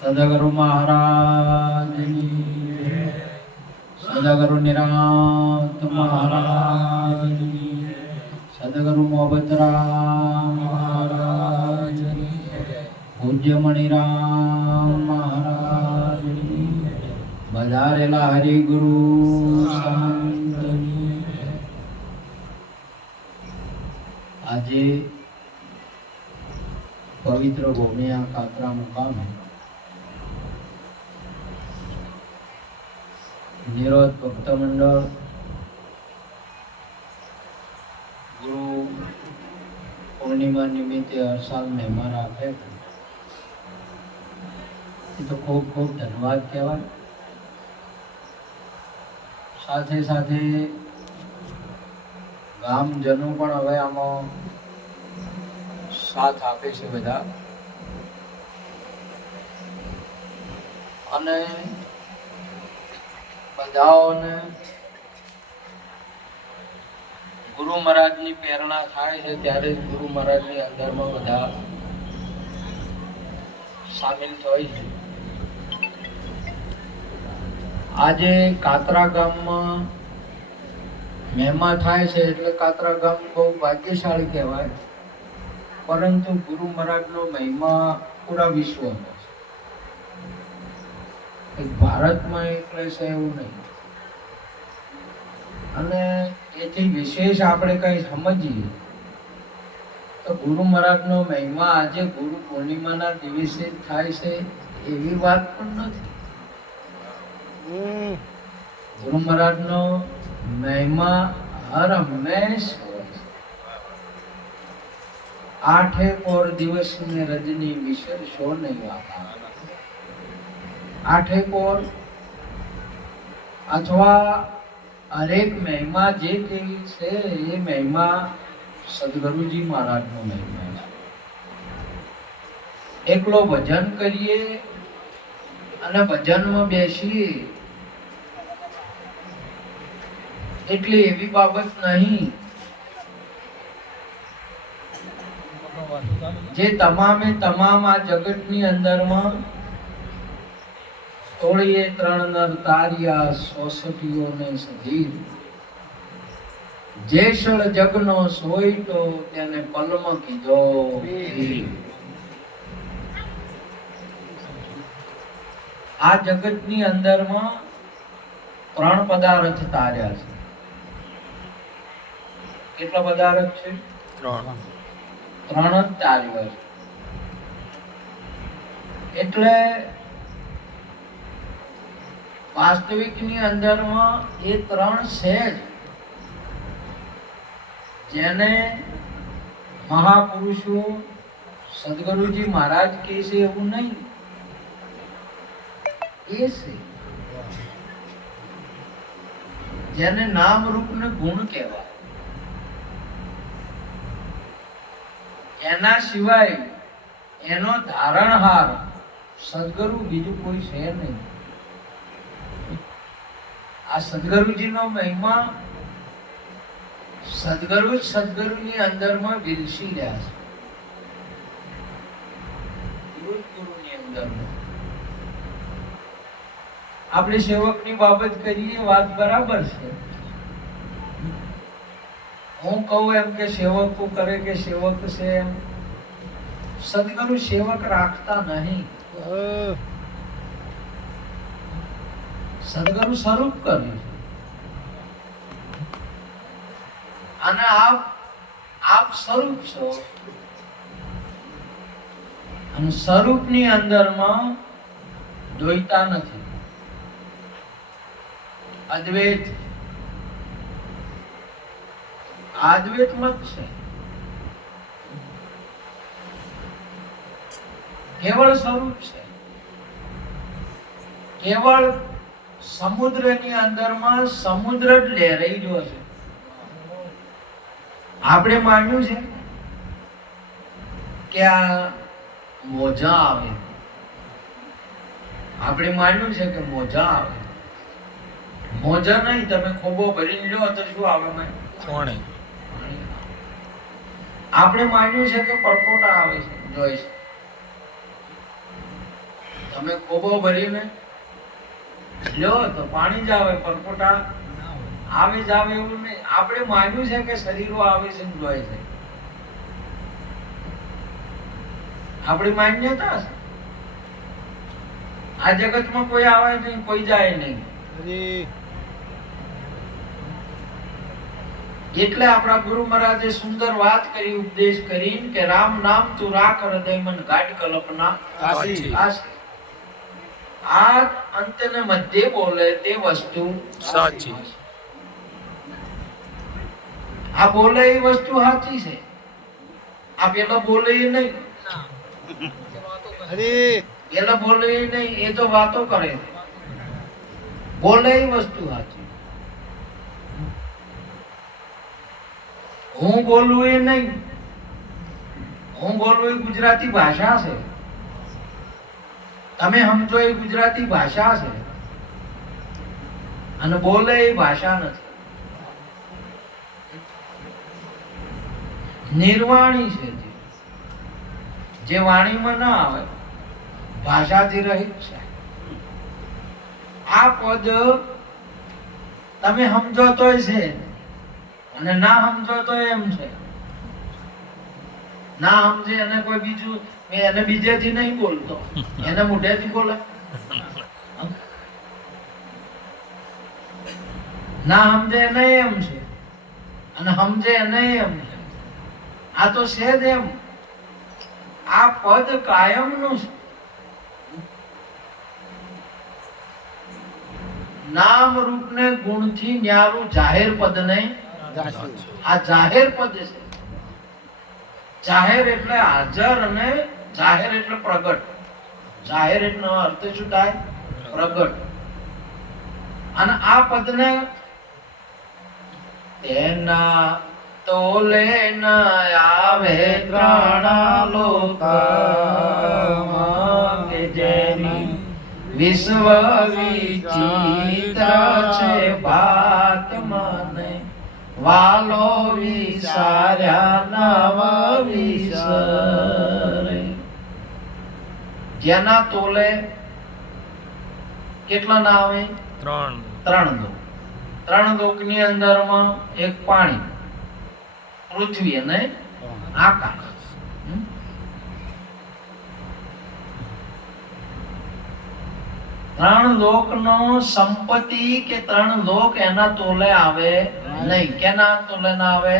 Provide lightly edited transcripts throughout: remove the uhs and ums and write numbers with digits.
સદગુરુ મહારાજની જય. સદગુરુ નિરાંત મહારાજની જય. સદગુરુ મોહબતરામ મહારાજની જય. પૂજ્ય મણિરામ મહારાજની જય. બધારેલા હરિગુરુ સંતની જય. આજે પવિત્ર ભૂમિયા કાતરા મુકામે નિરોધ ભક્ત મંડળ ગુરુ પૂર્ણિમા નિમિત્તે હર સાલ મહેમાન આપે એ તો ખૂબ ખૂબ ધન્યવાદ કહેવાય. સાથે સાથે ગામજનો પણ હવે આમાં સાથ આપે છે બધા. અને બધાઓને ગુરુ મહારાજની પ્રેરણા થાય છે ત્યારે જ ગુરુ મહારાજની અંદરમાં બધા સામેલ થાય છે. આજે કાતરા ગામમાં મહેમા થાય છે એટલે કાતરા ગામ બહુ ભાગ્યશાળી કહેવાય. પરંતુ ગુરુ મહારાજનો મહિમા પૂરા વિશ્વમાં છે, ભારતમાં એટલે છે એવું નહીં. અને એથી વિશેષ આપણે કઈ સમજીએ તો ગુરુ મહારાજનો મહિમા આજે ગુરુ પૂર્ણિમાના દિવસે થાય છે એવી વાત પણ નથી. ગુરુ મહારાજનો મહિમા હર હંમેશ આઠે પોર દિવસ ને રજની વિશર શો નહીં આપા. આઠે પોર અથવા હરેક મહિમા જે કેવી છે એ મહિમા સદગુરુજી મહારાજનો મહિમા છે. એકલો ભજન કરીએ અને ભજનમાં બેસીએ એટલે એવી બાબત નહીં. જે તમામે તમામ આ જગતની અંદરમાં તોડીએ ત્રણ નર તાર્યા સોસઠીઓને સધીર. જે ક્ષણ જગનો સોઈટો તેને પલમ કીધો. આ જગતની અંદરમાં ત્રણ પદાર્થ તાર્યા છે. કેટલા પદાર્થ છે? ત્રણ જ તાર્યા છે. એટલે વાસ્તવિકની અંદરમાં એ ત્રણ છે જ. જેને મહાપુરુષો સદગુરુજી મહારાજ કહે છે એવું નહીં, એ છે જેને નામ રૂપ ને ગુણ કહેવાય. એના સિવાય એનો ધારણહાર સદગુરુ બીજું કોઈ છે નહીં. આ સદગુરુજીનો મહિમા સદગુરુ સદગુરુની અંદરમાં વિલસી રહ્યા છે. ગુરુની અંદરમાં આપણે સેવકની બાબત કરીએ, વાત બરાબર છે. હું કહું એમ કે સેવકો કરે કે સેવક છે એમ. સદગુરુ સેવક રાખતા નહીં. સદગુરુ સ્વરૂપ કરે. અને આપ સ્વરૂપ છો. અને સ્વરૂપની અંદરમાં દ્વૈતા નથી, અદ્વૈત આદ્વૈત મત છે. કેવળ સ્વરૂપ છે. કેવળ સમુદ્રની અંદરમાં સમુદ્ર જ લહેરાઈ રહ્યો છે. આપણે માન્યું છે કે આ મોજા આવે. આપણે માન્યું છે કે મોજા આવે. મોજા નહીં, તમે ખોબો ભરીને લો તો શું આવે? પાણી. આપણે માન્યું છે કે પરપોટા આવે છે, જોઈ છે. તમે કોબો ભરીને લ્યો તો પાણી જ આવે, પરપોટા આવે જ આવે એવું નહીં. આપણે માન્યું છે કે શરીરો આવે છે ને જોય છે, આપણી માન્યતા છે. આ જગતમાં કોઈ આવે નહીં, કોઈ જાય નહીં. એટલે આપણા ગુરુ મહારાજે સુંદર વાત કરી, ઉપદેશ કરીને કે રામ નામ તું રાખ હૃદય મન ગાઢ કલ્પના આશી. આ અંત ને મધ્ય બોલે તે વસ્તુ સાચી. આ બોલે એ વસ્તુ સાચી છે. આ પેલા બોલે એ નહીં, પેલા બોલે એ નહીં, એ તો વાતો કરે. બોલે એ વસ્તુ સાચી. હું બોલું એ નહીં, હું બોલું એ ગુજરાતી ભાષા છે. તમે સમજો એ ગુજરાતી ભાષા છે, અને બોલે એ ભાષા નથી. નિર્વાણી છે, જે વાણીમાં ના આવે, ભાષાથી રહિત છે. આ પદ તમે સમજો તોય છે, અને ના સમજો તો એમ છે. ના સમજે એને કોઈ બીજું, મેં એને બીજેથી નહીં બોલતો, એને મોઢેથી બોલે. ના સમજે એને એમ છે, અને સમજે એને એમ છે. આ તો છે જ એમ. આ પદ કાયમનું છે. નામ રૂપ ને ગુણ થી ન્યારું જાહેર પદ નહીં. આ જાહેર પદ છે. જાહેર એટલે હાજર, અને જાહેર એટલે પ્રગટ. જાહેર એટલે અર્થ શું થાય? પ્રગટ. અને આ પદને તેના તોલે ન આવે ત્રણા લોકમાં, કે જેની વિશ્વ વિચિત્ર છે ભાત મને, વાલો વિસાર્યા નવ વિસરે. જેના તોલે કેટલા ના આવે? ત્રણ લોક. ત્રણ લોકની અંદરમાં એક પાણી, પૃથ્વી અને આકાશ. ત્રણ લોકનો સંપત્તિ કે ત્રણ લોક એના તોલે આવે નહીં. કેના તોલે ના આવે?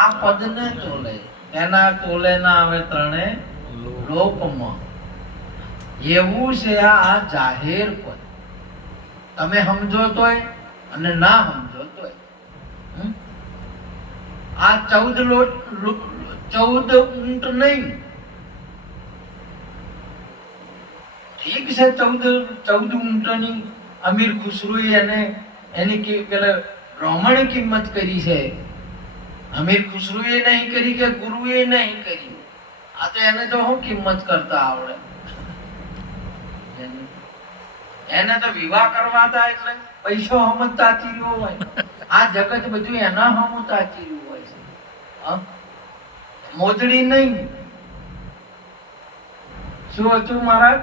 આ પદને તોલે. એના તોલે ના આવે ત્રણે લોકમાં. એવું છે આ જાહેર પદ. તમે સમજો તોય અને ના સમજો તોય. આ 14 ઊંટ નહીં. ઠીક છે, 14 ઊંટની અમીર ખુસરોએ એની પેલા બ્રાહ્મણે કિંમત કરી છે. અમીર ખુસરોએ નહીં કરી કે ગુરુએ નહીં કરી. આ તો એને તો શું કિંમત કરતા આવડે. એને તો વિવાહ કરવા હતા એટલે પૈસો સમજતા ચીર્યો હોય. આ જગત બધું એના સમજતા ચીર્યું હોય છે. મોજડી નહીં. શું હતું મહારાજ?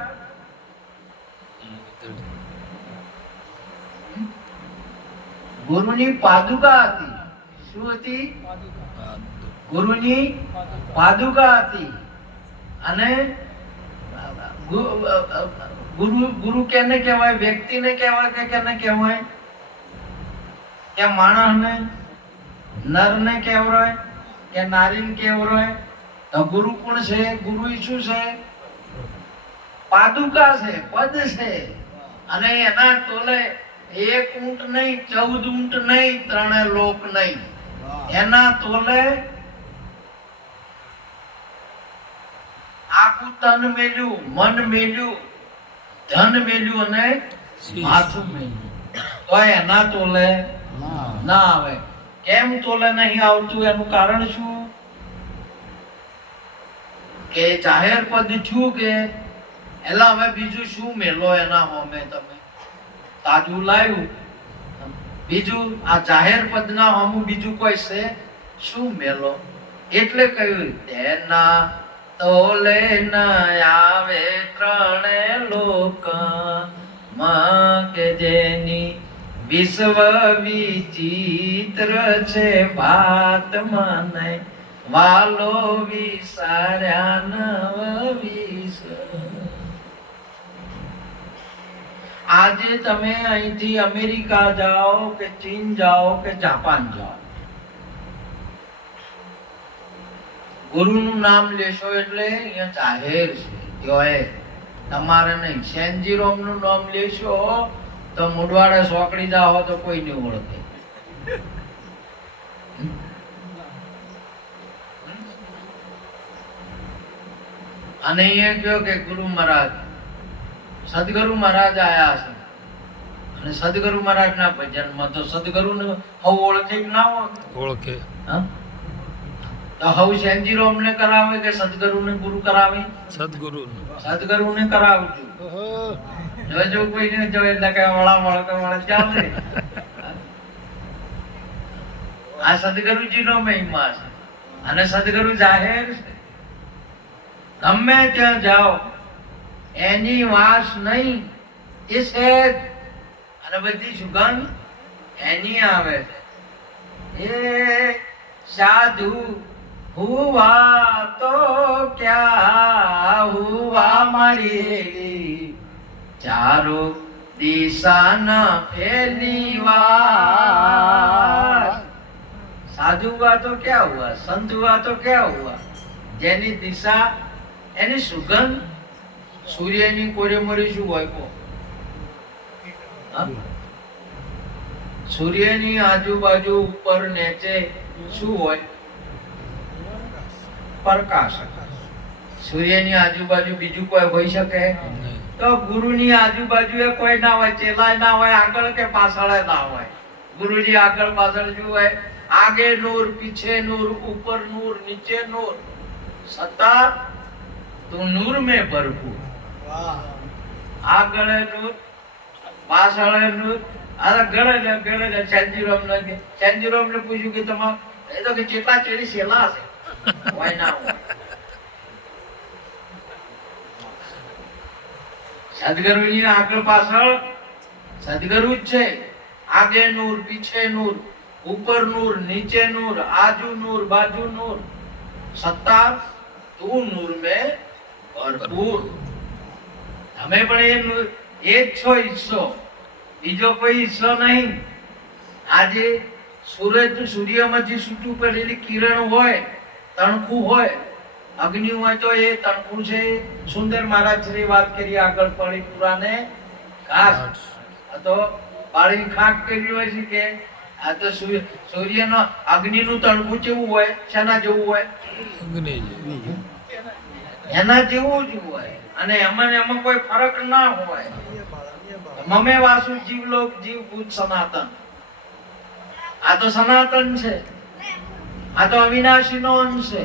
ગુરુની પાદુકા હતી. શું હતી? ગુરુની પાદુકા હતી. અને ગુરુ કેને કહેવાય? વ્યક્તિને કહેવાય કે કેને કહેવાય? કે માણસને, નરને કહેવાય કે નારીને કહેવાય? તો ગુરુ કોણ છે? ગુરુ શું છે? પાદુકા છે, પદ છે. અને એના તોલે એક ઊંટ નહીં, 14 ઊંટ નહીં, ત્રણે લોક નહીં. એના તોલે આખું તન મેલ્યું, મન મેલ્યું, ધન મેલ્યું અને માથું મેલ્યું, તો એના તોલે ના આવે. કેમ તોલે નહીં આવતું? એનું કારણ શું? કે જાહેર પદ છું કે એલા હવે બીજું શું મેલો એના હોમે? તમે તાજું લાવ્યું બીજું, આ જાહેર પદના હોમું બીજું કોઈ છે શું મેલો? એટલે કહ્યું તેના તોલે ન આવે ત્રણે લોકમાં કે જેની વિશ્વ વિચિત્ર છે ભાત મને વાલો વિસાર્યા નવ વિસ. આજે તમે અહીંથી અમેરિકા જાઓ કે ચીન જાઓ કે જાપાન જાઓ, ગુરુનું નામ લેશો એટલે અહીંયા જાહેર છે, જોય તમારે નહીં. સેન્જીરોમ નું નામ લેશો તો મુડવાડે સોકડી જાઓ તો કોઈ નહીં ઓળખે. અને અહીંયા કહ્યું કે ગુરુ મહારાજ, સદગુરુ મહારાજ આયા છે, અને સદગુરુ મહારાજ ના ભજનમાં તો સદગુરુ ને હવ ઓળખે કે ના ઓળખે? તો હવ સેન્જીરોમ ને કરાવે કે સદગુરુ ને ગુરુ કરાવે? સદગુરુ ને કરાવજો. જો કોઈ ને જો એટલે કે વળા વળા ચાલે. આ સદગુરુજી નો મહિમા છે, અને સદગુરુ જાહેર છે. ગમે ત્યાં જાઓ એની વાસ નહીં, એ છે, અને બધી સુગંધ એની આવે છે. એ સાધુ હુઆ તો ક્યા હુઆ મારી ચારો દિશાના ફેલી વાત. साधु हुआ तो क्या हुआ, संत हुआ तो क्या हुआ, જેની દિશા એની સુગંધ. સૂર્યની કોરેમોરી શું હોય કો? સૂર્યની આજુબાજુ ઉપર નીચે શું હોય? પ્રકાશ. સૂર્યની આજુબાજુ બીજું કોઈ હોઈ શકે? તો ગુરુની આજુબાજુ એ કોઈ ના હોય, ચેલાય ના હોય, આગળ કે પાછળ ના હોય. ગુરુજી આગળ પાછળ શું હોય? आगे नूर, पीछे नूर, ऊपर नूर, नीचे नूर, सता तो नूर में भरपूर. आगळे नूर, पाछळे नूर. आ गळे सेंजीरोम ने पूछ्યું કે તમા એ તો કે કેટલા ચેડી સેલા છે હોય ના હોય. સદગુરુની આગળ પાછળ સદગુરુ જ છે. आगे नूर, पीछे नूर, ऊपर नूर, नीचे नूर, आजू नूर, बाजू नूर, सत्ता तू नूर में भरपूर. તમે પણ એ જ છો હિસ્સો, બીજો કોઈ હિસ્સો નહીં. આજે સૂર્યમાંથી છૂટું પડેલી કિરણ હોય, તણખું હોય, અગ્નિ હોય, તો એ તણખું છે. સુંદર મહારાજ શ્રી વાત કરી આગળ પડી પુરાને ઘાસ, તો પાળી ખાક કરી હોય છે કે આ તો સૂર્યનો અગ્નિનું તણખું કેવું હોય? શેના જેવું હોય? એના જેવું જ હોય. અને એમાં કોઈ ફરક ના હોય. મમે વાસુ જીવલોક જીવ ભૂત સનાતન. આ તો સનાતન છે, આ તો અવિનાશી નો અંશ છે.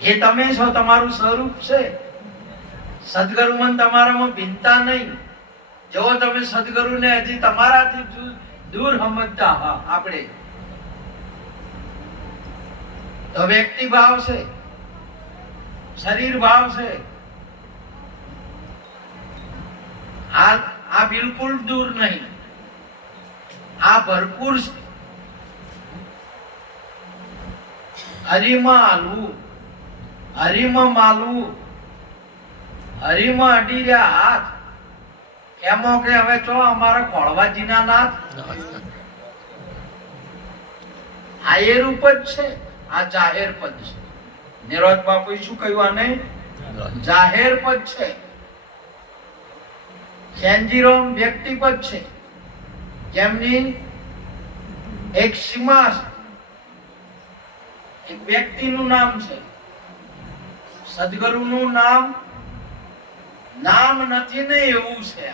એ તમે છો, તમારું સ્વરૂપ છે. સદગુરુમાં તમારામાં ભિન્નતા નહીં. જો તમે સદગુરુને હજી તમારાથી દૂર સમજતા આપણે તો વ્યક્તિ ભાવ છે, શરીર ભાવ છે. આ બિલકુલ દૂર નહીં, આ ભરપૂર છે. હરિમાં હાલવું, હરિમાં માલવું, હરિમાં અડી રહ્યા હાથ. એમો કે હવે તો અમારા ખોળવાજીના નાથ. આ એ રૂપ જ છે, આ જાહેર પદ છે. નિરોધ બાપુએ શું કહ્યું? આને જાહેર પદ છે. સેન્જીરોમ વ્યક્તિપદ છે, જેમની એક સીમા છે, એક વ્યક્તિનું નામ છે. સદગુરુનું નામ નથી ને એવું છે.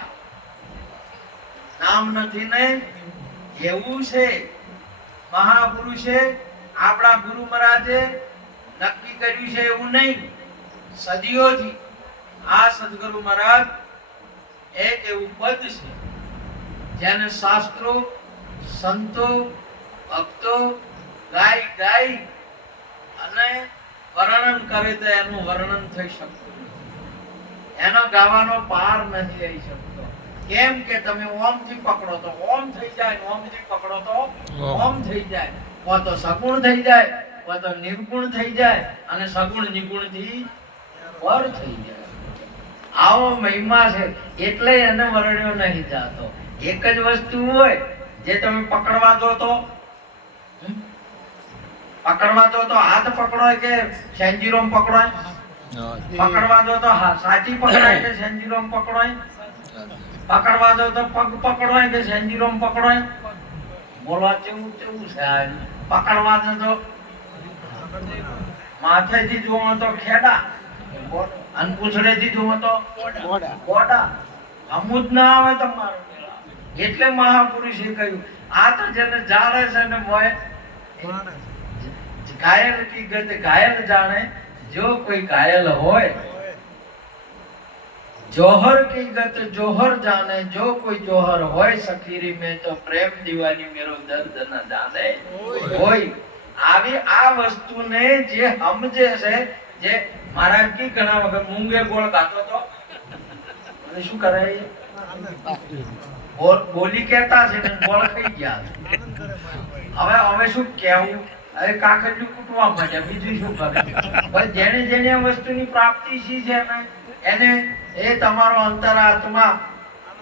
નામ નથી ને એવું છે. મહાપુરુષે આપણા ગુરુ મહારાજે નક્કી કર્યું છે એવું નહીં. સદીઓથી આ સદગુરુ મહારાજ એક એવું પદ છે જેને શાસ્ત્રો, સંતો, ભક્તો ગાય અને વર્ણન કરે તો એનું વર્ણન થઈ શકતું. એનો ગાવાનો પાર નથી આવી શકતો. કેમ કે તમે ઓમથી પકડો તો ઓમ થઈ જાય, ઓમથી પકડો તો ઓમ થઈ જાય, કો તો સગુણ થઈ જાય, કો તો નિર્ગુણ થઈ જાય, અને સગુણ નિગુણ થી પર થઈ જાય. આવો મહિમા છે, એટલે એને વર્ણ્યો નહીં જાતો. એક જ વસ્તુ હોય જે તમે પકડવા દો તો હાથ પકડોય કે સેન્જીરોમ પકડોય? પકડવા દો તો સાચી પકડાય કે સેન્જીરોમ પકડોય? પકડવા દો તો પગ પકડોય કે સેન્જીરોમ પકડોય? બોલવા જેવું તેવું છે. પકડવા દો તો માથેથી જોવો તો ખેડા, અને પૂંછડેથી જોવો તો ગોડા. અમુદ ના આવે તમારે. એટલે મહાપુરુષે કહ્યું, આ તો જેને જાણે છે ને મોય ઘાયલ કી ગત ઘાયલ જાણે. જો કોઈ ઘાયલ હોય, જોહર કી ગત જોહર જાણે. જો કોઈ જોહર હોય સખીરી में તો પ્રેમ દીવાની મેરો દર્દ ન જાણે. હોય આવી આ વસ્તુને જે સમજે છે, જે મહારાજ કી ઘણા વખત મૂંગે ગોળ ગાતો તો અને શું કરે, બોલી કહેતા છે ને ગોળ ખાઈ ગયા. હવે શું કહેવું? અરે કાકડિયું કૂટવા માંડ્યા, બીજું શું કરે? બસ જેને વસ્તુની પ્રાપ્તિ શી છે ને એને એ તમારો અંતરાત્મા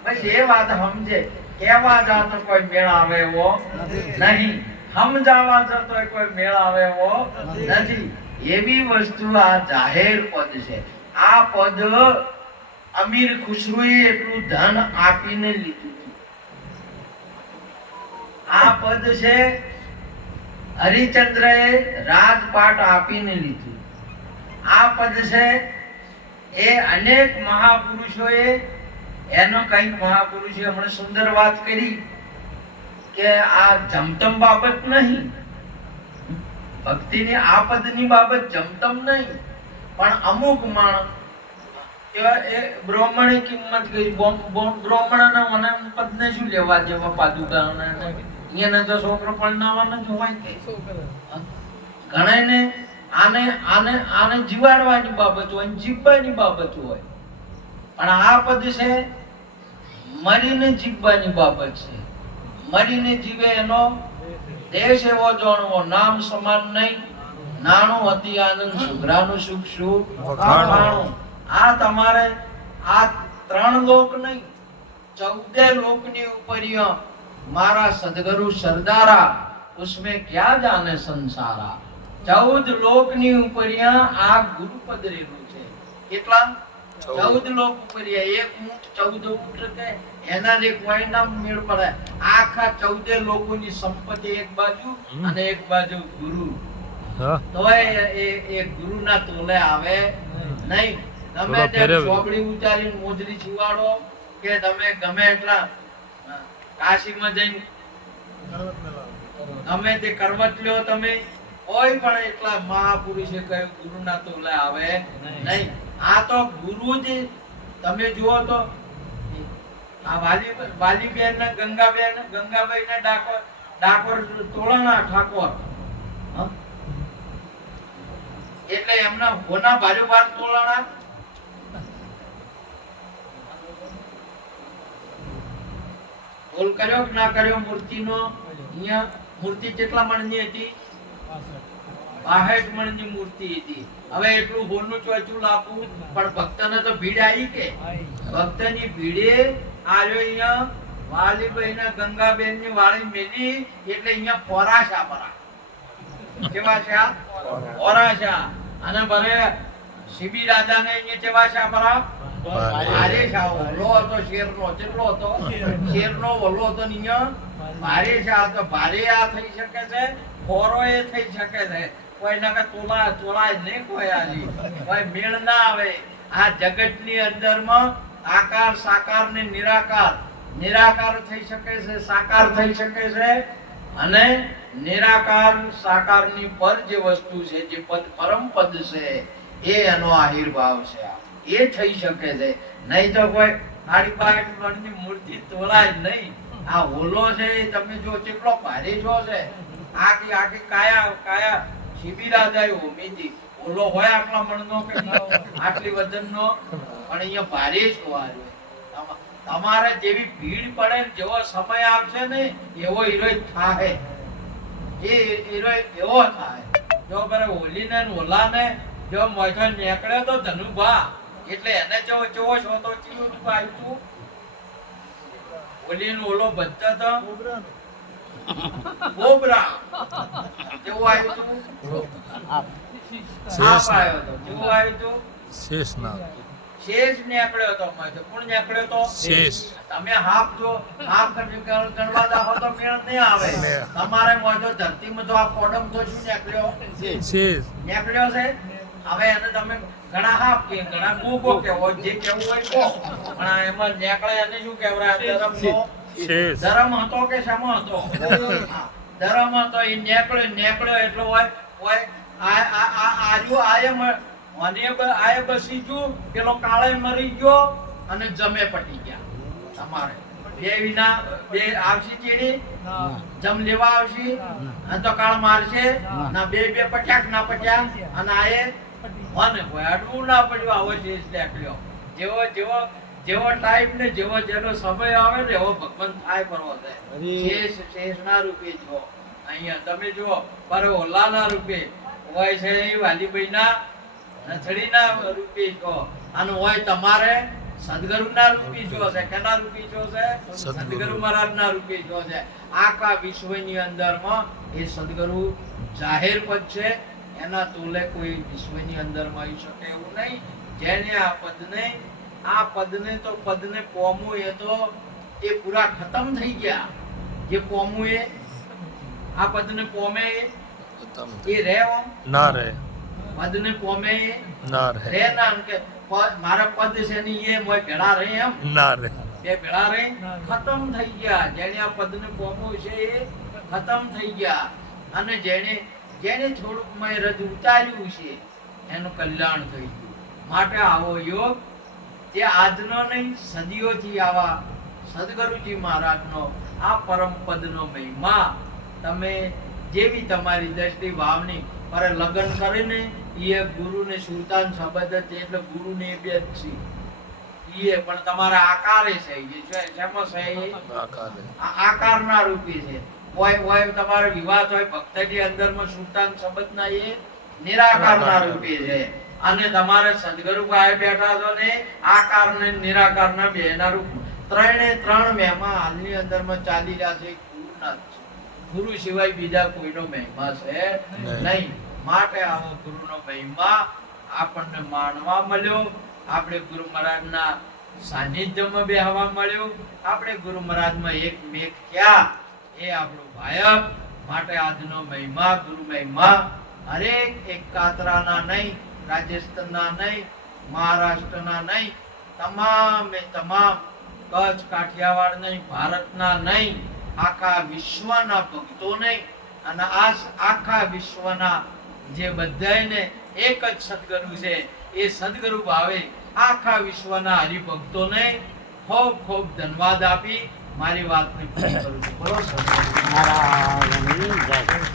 બસ એ વાત સમજે. કહેવા જાતો કોઈ મેળ આવે એવો નહીં, સમજાવવા જતો કોઈ મેળ આવે એવો નથી. એવી વસ્તુ આ જાહેર પદ છે. આ પદ અમીર ખુસરોએ એટલું ધન આપીને લીધું. આ પદ છે હરિચંદ્રએ રાજપાટ આપીને લીધું. આ પદ છે એ અનેક મહાપુરુષોએ, એનો કઈક મહાપુરુષે હમણાં સુંદર વાત કરી કે આ જમતમ બાબત નહીં, ભક્તિની આ પદની બાબત જમતમ નહીં, પણ અમુક માણસ એ બ્રાહ્મણે કિંમત કરી. બ્રાહ્મણના મને પદને શું લેવા દેવા? પાદુકાના અહીંયા તો છોકરો પરણાવવાનો જ હોય કે ઘણાને આને જીવાડવાની બાબત હોય, જીવવાની બાબત હોય. પણ આ પદ છે મરીને જીવવાની બાબત છે. મરીને જીવે એનો દેશ એવો જાણવો, નામ સમાન નહીં, નાણું અતિ આનંદ, શુભ્રાનું સુખ સુખ વખાણું. આ તમારે આ 3 લોક નહીં, 14 લોકની ઉપરિયો મારા સદગુરુ સરદારા ઉસમે ક્યાં જાને સંસારા. 14 લોકની ઉપરિયા આ ગુરુપદ રહેલું છે. કેટલા? 14 લોક ઉપરિયા. એક ઊંટ 14 ઊંટ કે એના જે કોઈ ના મેળ પડે. આખા 14 લોકોની સંપત્તિ એક બાજુ અને એક બાજુ ગુરુ. તો એ ગુરુના તોલે આવે નહીં. તમે તે ચોપડી ઉતારીને મોજરી છુવાડો કે તમે ગમે એટલા કાશીમાં જઈને તમે તે કરવટ લ્યો, તમે કોઈ પણ એટલા મહાપુરુષે કહ્યું ગુરુના તોલે આવે નહીં. આ તો ગુરુ જ તમે જુઓ તો આ વાલીબેન ને ગંગાબાઈ ને ડાકોર તોલાના ઠાકોર, એટલે એમના હોના ભારે તોલાણા. બોલ કર્યો કે ના કર્યો? મૂર્તિનો અહીંયા મૂર્તિ કેટલા મણની હતી? 62 મણની મૂર્તિ હતી. હવે એટલું હોનું ચોચું લાવવું, પણ ભક્તને તો ભીડ આવી કે ભક્તની ભીડે આવ્યો. અહીંયા વાલીબાઈ ના ગંગાબેન ની વાળી મેલી એટલે અહીંયા ફોરાશા પરા. કેવા છે? ફોરાશા. અને ભલે શિબી રાજા ને અહીંયા કેવા છે પરા? ભારે શા. ઓલો હતો શેરનો, કેટલો હતો? શેરનો ઓલો હતો અહીંયા ભારે શા. તો ભારે આ થઈ શકે છે, ફોરો એ થઈ શકે છે. કોઈ ના તોલાય નહીં કોઈ આજી કોઈ મેળ ના આવે. આ જગતની અંદરમાં આકાર સાકાર ને નિરાકાર થઈ શકે છે, સાકાર થઈ શકે છે. અને નિરાકાર સાકારની પર જે વસ્તુ છે, જે પદ પરમ પદ છે, એ એનો આવિર્ભાવ છે. એ થઈ શકે છે. નહીં તો કોઈ 62 મણની મૂર્તિ તોલાય નહીં. આ ઓલો છે તમે જો કેટલો ભારે જો છે. આખી કાયા શિબિર આદાય હોમીથી ઓલો હોય આટલા મણનો કે આટલી વજનનો પણ અહીંયા ભારે જોવા રહ્યો. તમારે જેવી ભીડ પડે ને જેવો સમય આવશે ને એવો હીરો થાય. એ હીરો એવો થાય. જો બરે હોલીને ને ઓલાને જો મોઢો નીકળ્યો તો ધનુભા એટલે એને જો જોવો છો તો ચીવું આવ્યું તું. હોલીનો ઓલો બચ્ચો તો કોબરા કેવું આવ્યું તું. સાપ આવ્યો તો કેવું આવ્યું તું. શેષ નીકળ્યો તો મોઢો. કોણ નીકળ્યો તો. શેષ. તમે હાફ જો હાફ ગણવા દાખો તો મેળ નહીં આવે. તમારે મોઢો ધરતીમાં જો આ પોડમ તો શું નીકળ્યો. શેષ નીકળ્યો છે. હવે એને તમે ઘણા હાફ કે ઘણા ગોગો કેવો જે કેવું હોય કહો. પણ એમાં નીકળે એને શું કહેવાય. ધર્મનો ધર્મ હતો કે શમો હતો. ધર્મ હતો એ નીકળ્યો એટલો હોય આજુ આયમ અને આય બસી ગયું પેલો કાળે મરી ગયો અને જમે પટી ગયા. તમારે બે વિના બે આવશે ચીડી જમ લેવા આવશે અને તો કાળ મારશે ના બે પટ્યા ના પટ્યા અને આયે મને કોઈ અડવું ના પડ્યું. આવો શેષ નીકળ્યો. જેવો ટાઈમ ને જેવો જેનો સમય આવે ને એવો ભગવાન થાય પરવો થાય. શેષના રૂપે જો અહીંયા તમે જુઓ પર ઓલાના રૂપે હોય છે વાલીભાઈના નથડીના રૂપે જો અને હોય તમારે સદગુરુના રૂપે જો છે. કેના રૂપે જો છે. સદગુરુ મહારાજના રૂપે જો છે. આખા વિશ્વની અંદરમાં એ સદગુરુ જાહેર પદ છે. એના તોલે કોઈ વિશ્વની અંદરમાં આવી શકે એવું નહીં. જેને આ પદને તો પદને પોમું એ તો એ પૂરા ખતમ થઈ ગયા. જે પોમું એ આ પદને પોમે એ રે ના રે. પદને પોમે ના રે ના કે મારા પદ છે ને એ મોય ભેળા રહે એમ ના રે. બે ભેળા રહે ખતમ થઈ ગયા. જેને આ પદને પોમું છે એ ખતમ થઈ ગયા. અને જેને થોડુંક મય રદ ઉતાર્યું છે એનું કલ્યાણ થઈ ગયું. માટે આવો યોગ તે આજનો નહીં સદીઓથી આવા સદગુરુજી મહારાજનો આ પરમ પદનો મહિમા તમે જેવી તમારી દ્રષ્ટિ ભાવની પર લગ્ન કરીને એ ગુરુને સુલતાન શબ્દ છે એટલે ગુરુને એ બે જ છે. એ પણ તમારા આકારે છે. શેમાં છે. આકારના રૂપે છે. હોય તમારો વિવાદ હોય ભક્તની અંદરમાં સુલતાન શબ્દના એ નિરાકારના રૂપે છે. અને તમારે સદગુરુ પાસે બેઠા છો ને આકાર ને નિરાકારના બેના રૂપ ત્રણ મહિમા હાલની અંદરમાં ચાલી રહ્યા છે. ગુરુના જ છે. ગુરુ સિવાય બીજા કોઈનો મહિમા છે નહીં. માટે આવો ગુરુનો મહિમા આપણને માણવા મળ્યો. આપણે ગુરુ મહારાજના સાનિધ્યમાં બેહવા મળ્યું. આપણે ગુરુ મહારાજમાં એક મેઘ ક્યાં એ આપણું ભાયક. માટે આજનો મહિમા ગુરુ મહિમા હરેક એક કાતરાના નહીં, રાજસ્થાનના નહીં, મહારાષ્ટ્રના નહીં, તમામે તમામ કચ્છ કાઠિયાવાડ નહીં, ભારતના નહીં, આખા વિશ્વના ભક્તો નહીં અને આખા વિશ્વના જે બધાને એક જ સદગુરુ છે એ સદગુરુ ભાવે આખા વિશ્વના હરિભક્તોને ખૂબ ખૂબ ધન્યવાદ આપી મારી વાતને પૂરી કરું છું. બોલો સદગુરુ મહારાજની જય.